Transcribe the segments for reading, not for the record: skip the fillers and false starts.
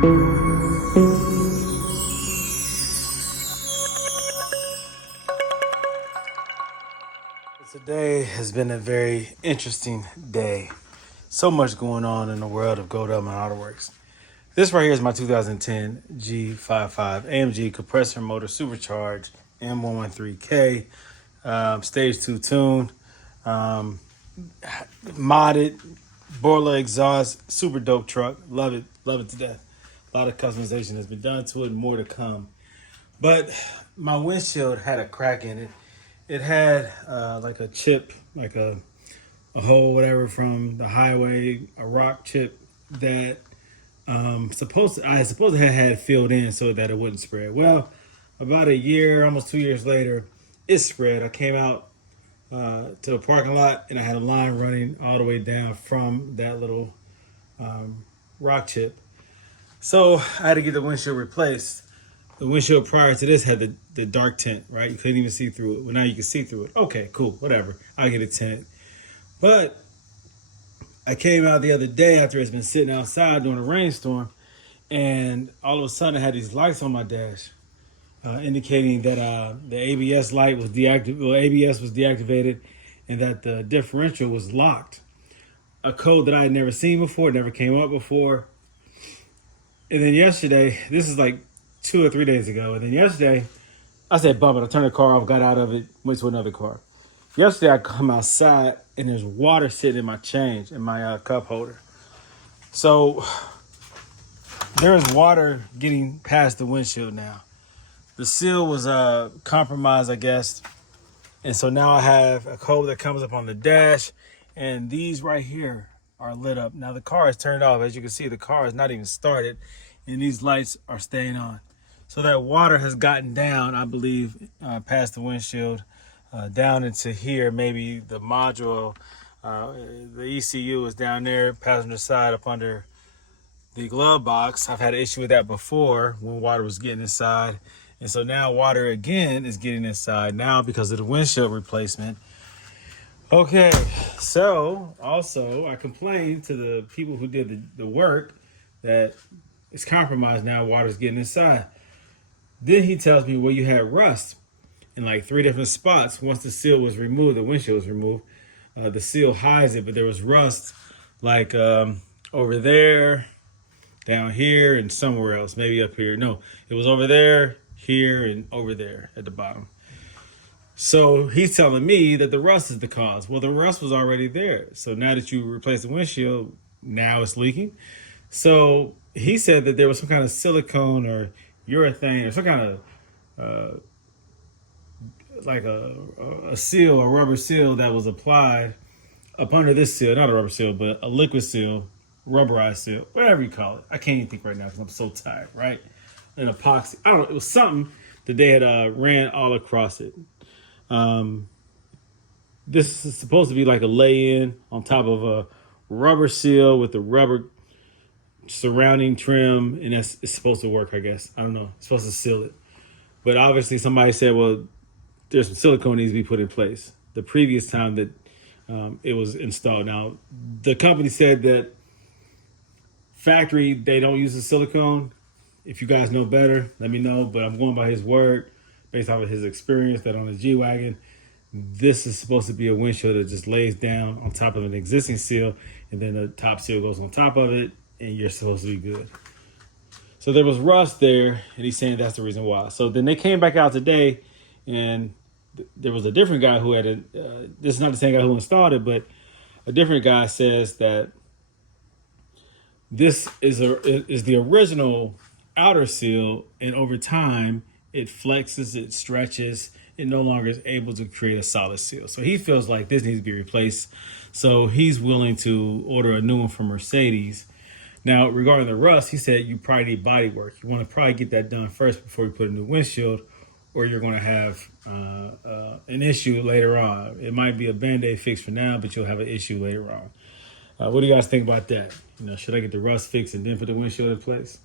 Today has been a very interesting day. So much going on in the world of Gold Element Autoworks. This right here is my 2010 G55 AMG compressor motor supercharged M113K stage 2 tune, modded boiler exhaust, super dope truck. Love it to death. A lot of customization has been done to it, more to come. But my windshield had a crack in it. It had like a chip, like a hole, whatever, from the highway, a rock chip that I supposed to have had filled in so that it wouldn't spread. Well, about a year, almost 2 years later, it spread. I came out to the parking lot and I had a line running all the way down from that little rock chip. So I had to get the windshield replaced. The windshield prior to this had the dark tint, right? You couldn't even see through it. Well, now you can see through it. Okay, cool, whatever. I'll get a tint. But I came out the other day after it's been sitting outside during a rainstorm, and all of a sudden I had these lights on my dash, indicating that the ABS light was deactivated. Well, ABS was deactivated, and that the differential was locked. A code that I had never seen before, never came up before. And then yesterday, this is like 2 or 3 days ago, and then yesterday, I said, bump it. I turned the car off, got out of it, went to another car. Yesterday, I come outside, and there's water sitting in my change, in my cup holder. So there is water getting past the windshield now. The seal was compromised, I guess. And so now I have a code that comes up on the dash, and these right here are lit up. Now the car is turned off. As you can see, the car is not even started, and these lights are staying on. So that water has gotten down, I believe, past the windshield, down into here. Maybe the module, the ECU is down there, passenger side up under the glove box. I've had an issue with that before when water was getting inside. And so now water again is getting inside now because of the windshield replacement. Okay, so also I complained to the people who did the work that it's compromised now, water's getting inside. Then he tells me, well, you had rust in like 3 different spots. Once the seal was removed, the windshield was removed, the seal hides it, but there was rust like over there, down here, and somewhere else, maybe up here. No, it was over there, here, and over there at the bottom. So he's telling me that the rust is the cause. Well, the rust was already there. So now that you replace the windshield, now it's leaking. So he said that there was some kind of silicone or urethane or some kind of like a seal, a rubber seal that was applied up under this seal, not a rubber seal, but a liquid seal, rubberized seal, whatever you call it. I can't even think right now because I'm so tired, right? An epoxy. I don't know. It was something that they had ran all across it. This is supposed to be like a lay-in on top of a rubber seal with the rubber surrounding trim, and it's supposed to work, I guess. I don't know. It's supposed to seal it. But obviously somebody said, well, there's some silicone needs to be put in place the previous time that it was installed. Now, the company said that factory, they don't use the silicone. If you guys know better, let me know. But I'm going by his word, based off of his experience, that on the G-Wagon, this is supposed to be a windshield that just lays down on top of an existing seal, and then the top seal goes on top of it, and you're supposed to be good. So there was rust there, and he's saying that's the reason why. So then they came back out today, and there was a different guy who had this is not the same guy who installed it, but a different guy says that this is the original outer seal, and over time it flexes, it stretches, it no longer is able to create a solid seal. So he feels like this needs to be replaced. So he's willing to order a new one from Mercedes. Now, regarding the rust, he said you probably need body work. You want to probably get that done first before you put a new windshield, or you're going to have an issue later on. It might be a Band-Aid fix for now, but you'll have an issue later on. What do you guys think about that? Should I get the rust fixed and then put the windshield in place?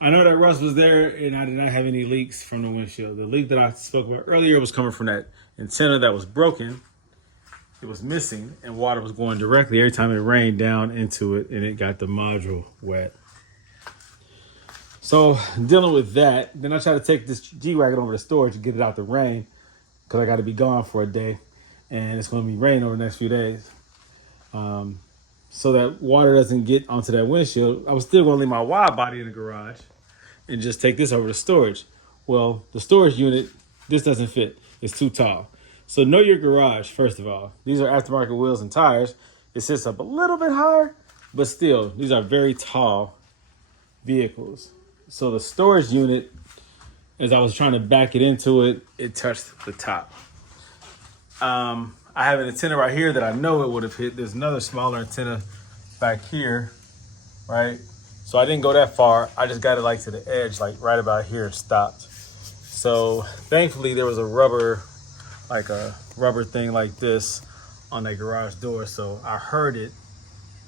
I know that rust was there, and I did not have any leaks from the windshield. The leak that I spoke about earlier was coming from that antenna that was broken. It was missing, and water was going directly every time it rained down into it, and it got the module wet. So dealing with that, then I try to take this G-Wagon over to storage to get it out the rain because I got to be gone for a day, and it's going to be raining over the next few days. So that water doesn't get onto that windshield. I was still going to leave my wide body in the garage and just take this over to storage. Well, the storage unit, this doesn't fit. It's too tall. So know your garage, first of all. These are aftermarket wheels and tires. It sits up a little bit higher, but still, these are very tall vehicles. So the storage unit, as I was trying to back it into it, it touched the top. I have an antenna right here that I know it would have hit. There's another smaller antenna back here, right? So I didn't go that far. I just got it like to the edge, like right about here, and stopped. So thankfully there was a rubber thing like this on that garage door. So I heard it,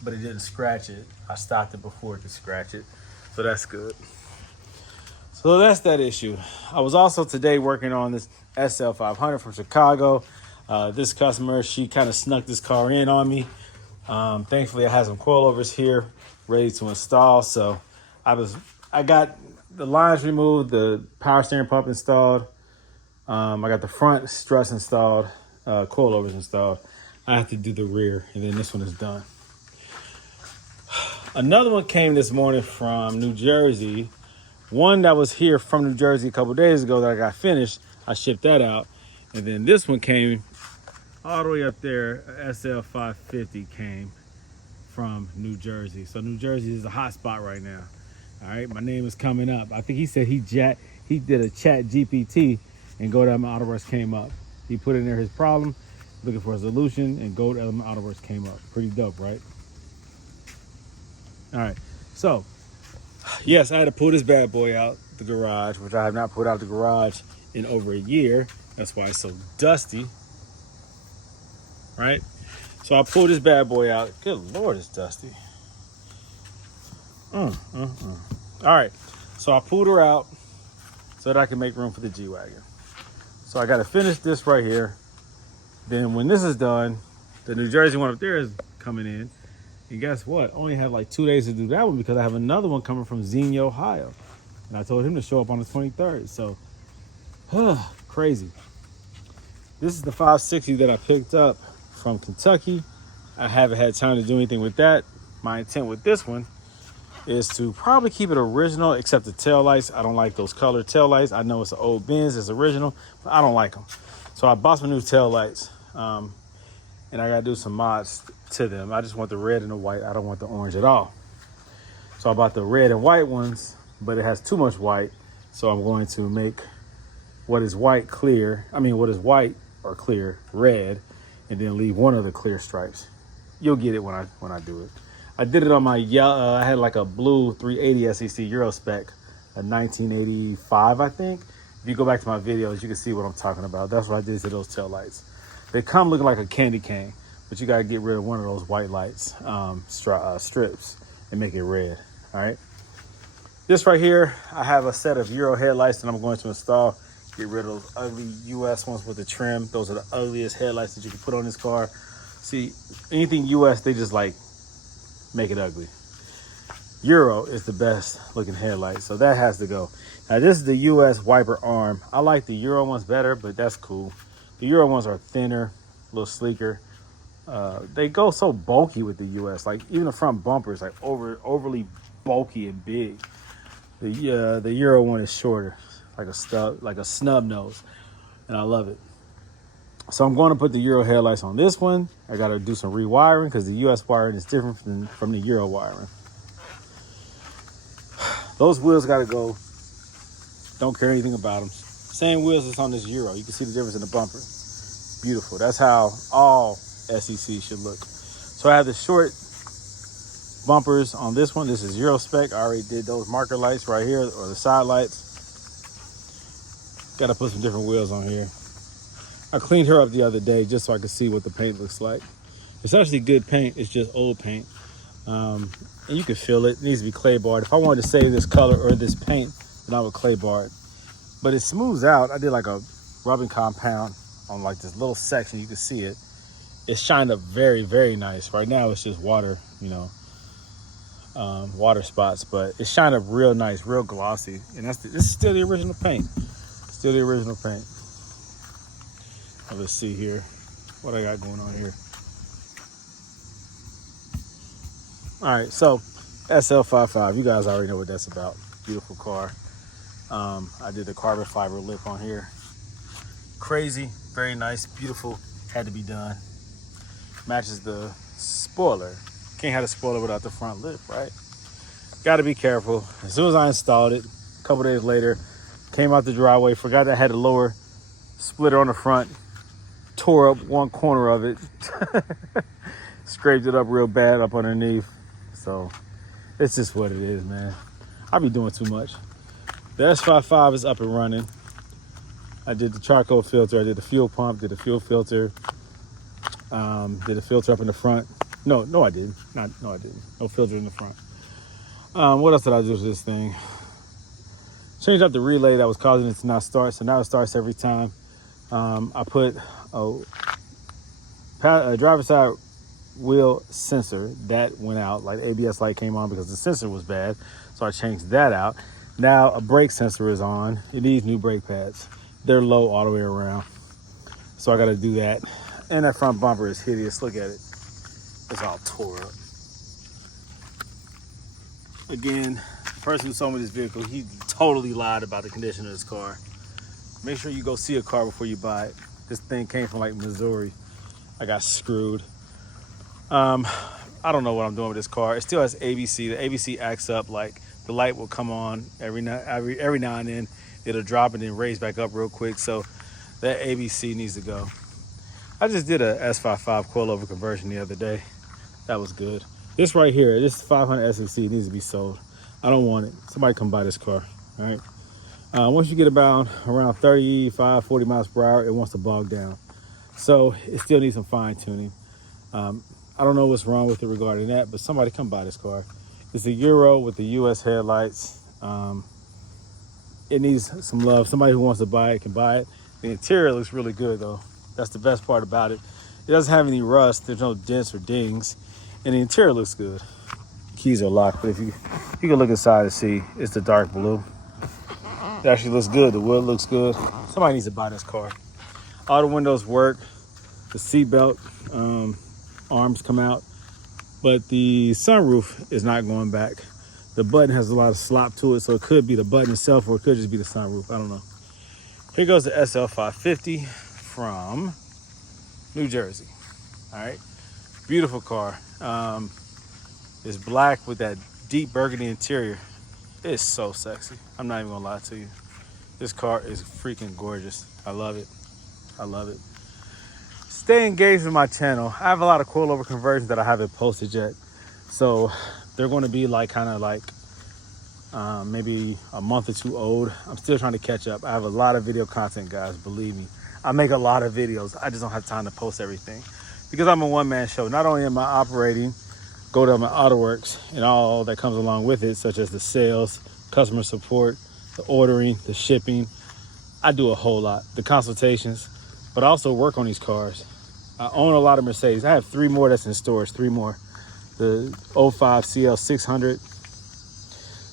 but it didn't scratch it. I stopped it before it could scratch it. So that's good. So that's that issue. I was also today working on this SL500 from Chicago. This customer, she kind of snuck this car in on me. Thankfully I had some coilovers here ready to install. So I got the lines removed, the power steering pump installed. I got the front struts installed, coilovers installed. I have to do the rear, and then this one is done. Another one came this morning from New Jersey. One that was here from New Jersey a couple days ago that I got finished, I shipped that out. And then this one came all the way up there. SL550 came from New Jersey. So New Jersey is a hot spot right now. All right, my name is coming up. I think he said he did a chat GPT and Gold Element Autoworks came up. He put in there his problem, looking for a solution, and Gold Element Autoworks came up. Pretty dope, right? All right, so yes, I had to pull this bad boy out the garage, which I have not put out the garage in over a year. That's why it's so dusty, right? So I pulled this bad boy out. Good Lord, it's dusty. All right, so I pulled her out so that I can make room for the G-Wagon. So I got to finish this right here. Then when this is done, the New Jersey one up there is coming in. And guess what? Only have like 2 days to do that one because I have another one coming from Xenia, Ohio. And I told him to show up on the 23rd. So, crazy. This is the 560 that I picked up from Kentucky. I haven't had time to do anything with that. My intent with this one is to probably keep it original, except the tail lights. I don't like those colored tail lights. I know it's an old Benz, it's original, but I don't like them. So I bought some new tail lights, and I gotta do some mods to them. I just want the red and the white. I don't want the orange at all. So I bought the red and white ones, but it has too much white. So I'm going to make what is white clear. What is white or clear red, and then leave one of the clear stripes. You'll get it when I do it. I did it on my yellow. I had like a blue 380 SEC Euro spec, a 1985, I think. If you go back to my videos, you can see what I'm talking about. That's what I did to those tail lights. They come looking like a candy cane, but you got to get rid of one of those white lights, strips, and make it red. All right. This right here, I have a set of Euro headlights that I'm going to install. Get rid of those ugly US ones with the trim. Those are the ugliest headlights that you can put on this car. See, anything US, they just like make it ugly. Euro is the best looking headlight, so that has to go. Now this is the US wiper arm. I like the Euro ones better, but that's cool. The Euro ones are thinner, a little sleeker. They go so bulky with the US, like even the front bumper is like overly bulky and big. The Euro one is shorter, like a snub nose, and I love it. So I'm going to put the Euro headlights on this one. I got to do some rewiring because the US wiring is different from the Euro wiring. Those wheels got to go. Don't care anything about them. Same wheels as on this Euro. You can see the difference in the bumper. Beautiful. That's how all SEC should look. So I have the short bumpers on this one. This is Euro spec. I already did those marker lights right here, or the side lights. Got to put some different wheels on here. I cleaned her up the other day just so I could see what the paint looks like. It's actually good paint. It's just old paint. And you can feel it. It needs to be clay barred. If I wanted to save this color or this paint, then I would clay bar it. But it smooths out. I did like a rubbing compound on like this little section. You can see it. It shined up very, very nice. Right now it's just water, water spots, but it shined up real nice, real glossy. And this is still the original paint. Still the original paint. Now let's see here what I got going on here. All right, so SL55, you guys already know what that's about. Beautiful car. I did the carbon fiber lip on here. Crazy, very nice, beautiful, had to be done. Matches the spoiler. Can't have the spoiler without the front lip, right? Got to be careful. As soon as I installed it, a couple days later, came out the driveway, forgot I had a lower splitter on the front, tore up one corner of it, scraped it up real bad up underneath. So it's just what it is, man. I be doing too much. The S55 is up and running. I did the charcoal filter, I did the fuel pump, did the fuel filter, did a filter up in the front. No, I didn't. No, I didn't. No filter in the front. What else did I do with this thing? Changed up the relay that was causing it to not start, so now it starts every time. I put a driver's side wheel sensor that went out, like the ABS light came on because the sensor was bad, so I changed that out. Now a brake sensor is on. It needs new brake pads. They're low all the way around, so I got to do that. And that front bumper is hideous. Look at it. It's all tore up. Again, the person who sold me this vehicle, he totally lied about the condition of this car. Make sure you go see a car before you buy it. This thing came from like Missouri. I got screwed. I don't know what I'm doing with this car. It still has ABC. The ABC acts up, like the light will come on every now and then. It'll drop and then raise back up real quick. So that ABC needs to go. I just did a S55 coilover conversion the other day. That was good. This right here, this 500 SEC needs to be sold. I don't want it. Somebody come buy this car, all right? Once you get about around 35, 40 miles per hour, it wants to bog down. So it still needs some fine tuning. I don't know what's wrong with it regarding that, but somebody come buy this car. It's a Euro with the US headlights. It needs some love. Somebody who wants to buy it can buy it. The interior looks really good though. That's the best part about it. It doesn't have any rust. There's no dents or dings. And the interior looks good. Keys are locked, but if you can look inside and see, it's the dark blue. It actually looks good. The wood looks good. Somebody needs to buy this car. All the windows work. The seatbelt arms come out, but the sunroof is not going back. The button has a lot of slop to it, so it could be the button itself or it could just be the sunroof. I don't know. Here goes the SL550 from New Jersey. All right, beautiful car. It's black with that deep burgundy interior. It's so sexy. I'm not even gonna lie to you. This car is freaking gorgeous. I love it. I love it. Stay engaged with my channel. I have a lot of coilover conversions that I haven't posted yet. So they're going to be like kind of like maybe a month or two old. I'm still trying to catch up. I have a lot of video content, guys. Believe me. I make a lot of videos. I just don't have time to post everything because I'm a one-man show. Not only am I operating Gold Element Autoworks and all that comes along with it, such as the sales, customer support, the ordering, the shipping. I do a whole lot. The consultations, but I also work on these cars. I own a lot of Mercedes. I have 3 more that's in storage, 3 more. The 05 CL600,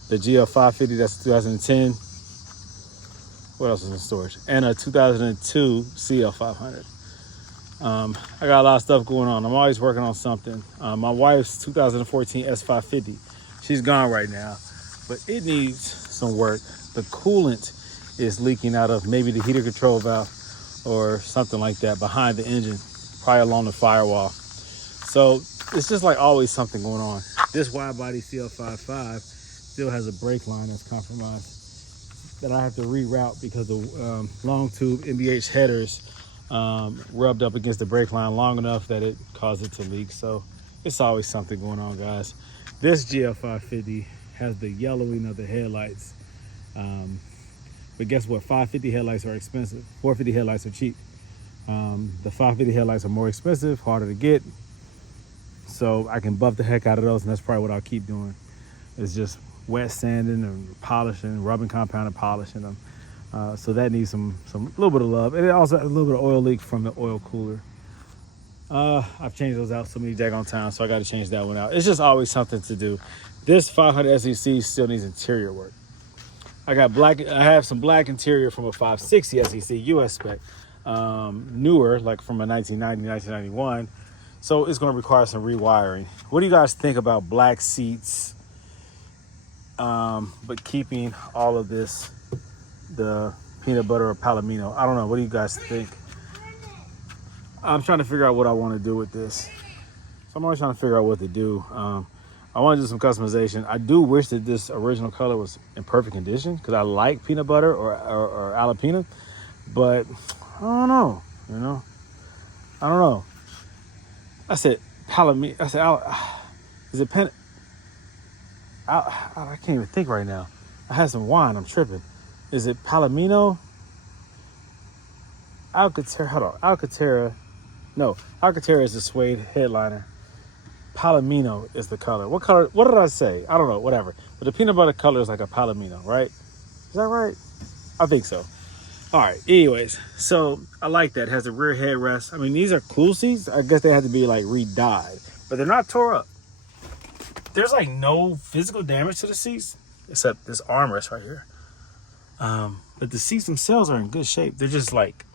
the GL550, that's 2010. What else is in storage? And a 2002 CL500. I got a lot of stuff going on. I'm always working on something. My wife's 2014 S550, she's gone right now, but it needs some work. The coolant is leaking out of maybe the heater control valve or something like that behind the engine, probably along the firewall. So it's just like always something going on. This wide body CL55 still has a brake line that's compromised that I have to reroute because the long tube NBH headers rubbed up against the brake line long enough that it caused it to leak. So it's always something going on, guys. This GL550 has the yellowing of the headlights. But guess what? 550 headlights are expensive. 450 headlights are cheap. The 550 headlights are more expensive, harder to get. So I can buff the heck out of those, and that's probably what I'll keep doing. It's just wet sanding and polishing, rubbing compound and polishing them. So that needs some little bit of love. And it also has a little bit of oil leak from the oil cooler. I've changed those out so many daggone times, so I got to change that one out. It's just always something to do. This 500 SEC still needs interior work. I have some black interior from a 560 SEC US spec, newer, like from a 1990, 1991. So it's going to require some rewiring. What do you guys think about black seats, but keeping all of this, the peanut butter or palomino? I don't know. What do you guys think? I'm trying to figure out what I want to do with this. So I'm always trying to figure out what to do. I want to do some customization. I do wish that this original color was in perfect condition because I like peanut butter or jalapeno, but I don't know, I don't know. I said palomino. I said, is it pen? I can't even think right now. I had some wine. I'm tripping. Is it palomino? Alcantara. Hold on. Alcantara. No, Alcantara is the suede headliner. Palomino is the color. What color? What did I say? I don't know. Whatever. But the peanut butter color is like a palomino, right? Is that right? I think so. All right. Anyways, so I like that. It has a rear headrest. I mean, these are cool seats. I guess they have to be like re-dyed, but they're not tore up. There's like no physical damage to the seats except this armrest right here. But the seats themselves are in good shape. They're just like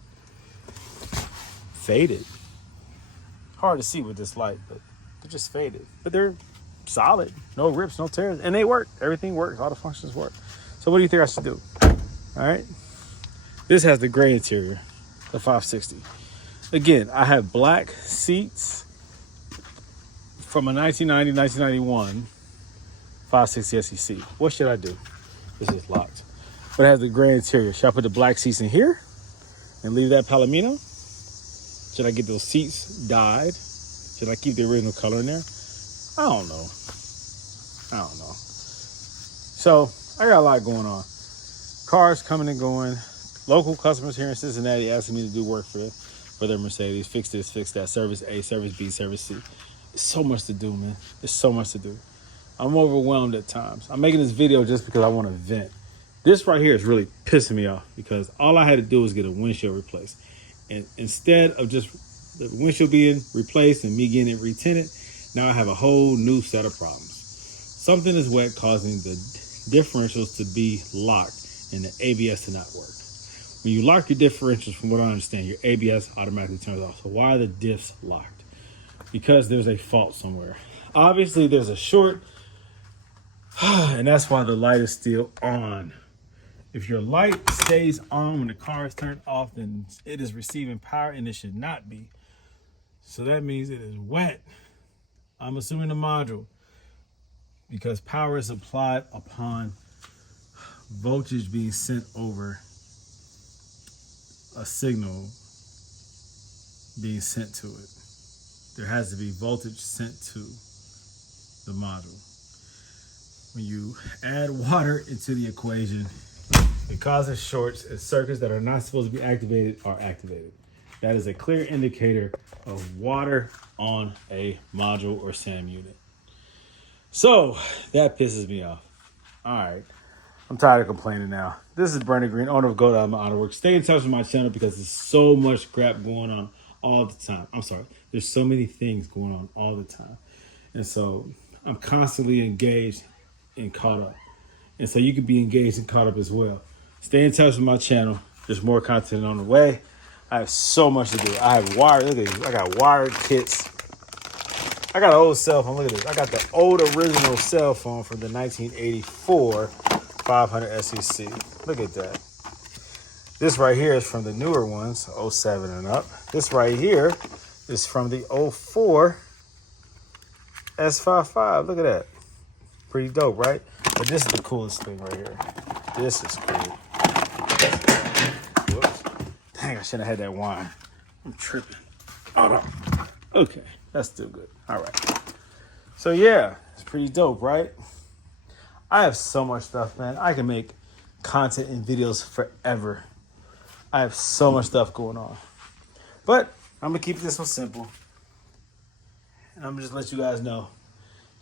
faded. Hard to see with this light, but they're just faded. But they're solid. No rips, no tears, and they work. Everything works. All the functions work. So what do you think I should do? All right. This has the gray interior, the 560. Again, I have black seats from a 1990, 1991 560 SEC. What should I do? This is locked. But it has the gray interior. Should I put the black seats in here and leave that palomino? Should I get those seats dyed? Should I keep the original color in there? I don't know. So I got a lot going on. Cars coming and going. Local customers here in Cincinnati asking me to do work for their Mercedes. Fix this, fix that. Service A, service B, service C. It's so much to do, man. There's so much to do. I'm overwhelmed at times. I'm making this video just because I want to vent. This right here is really pissing me off because all I had to do was get a windshield replaced. And instead of just the windshield being replaced and me getting it retinted, now I have a whole new set of problems. Something is wet, causing the differentials to be locked and the ABS to not work. When you lock your differentials, from what I understand, your ABS automatically turns off. So why are the diffs locked? Because there's a fault somewhere. Obviously, there's a short, and that's why the light is still on. If your light stays on when the car is turned off, then it is receiving power, and it should not be. So that means it is wet. I'm assuming the module, because power is applied upon voltage being sent over a signal being sent to it. There has to be voltage sent to the module. When you add water into the equation, it causes shorts, and circuits that are not supposed to be activated are activated. That is a clear indicator of water on a module or SAM unit. So that pisses me off. All right. I'm tired of complaining now. This is Brandon Green, owner of Gold Element Autoworks. Stay in touch with my channel because there's so much crap going on all the time. I'm sorry. There's so many things going on all the time. And so I'm constantly engaged and caught up. And so you can be engaged and caught up as well. Stay in touch with my channel. There's more content on the way. I have so much to do. I have wired. Look at these. I got wired kits. I got an old cell phone. Look at this. I got the old original cell phone from the 1984 500 SEC. Look at that. This right here is from the newer ones, 07 and up. This right here is from the 04 S55. Look at that. Pretty dope, right? But this is the coolest thing right here. This is cool. Whoops. Dang, I should have had that wine. I'm tripping. Oh, no. Okay, that's still good. All right. So yeah, it's pretty dope, right? I have so much stuff, man. I can make content and videos forever. I have so much stuff going on. But I'm going to keep this one simple. And I'm going to just let you guys know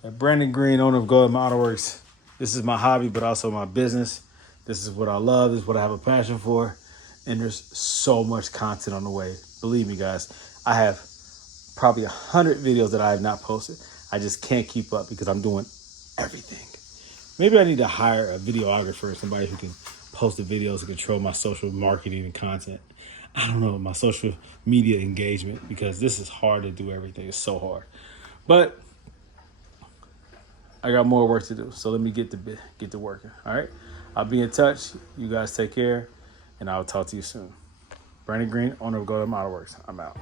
that Brandon Green, owner of Gold Element Autoworks, this is my hobby, but also my business. This is what I love. This is what I have a passion for. And there's so much content on the way. Believe me, guys, I have probably 100 videos that I have not posted. I just can't keep up because I'm doing everything. Maybe I need to hire a videographer, somebody who can post the videos and control my social marketing and content. I don't know, my social media engagement, because this is hard to do everything. It's so hard. But I got more work to do. So let me get to working. All right. I'll be in touch. You guys take care, and I'll talk to you soon. Brandon Green, owner of Gold Element Autoworks. I'm out.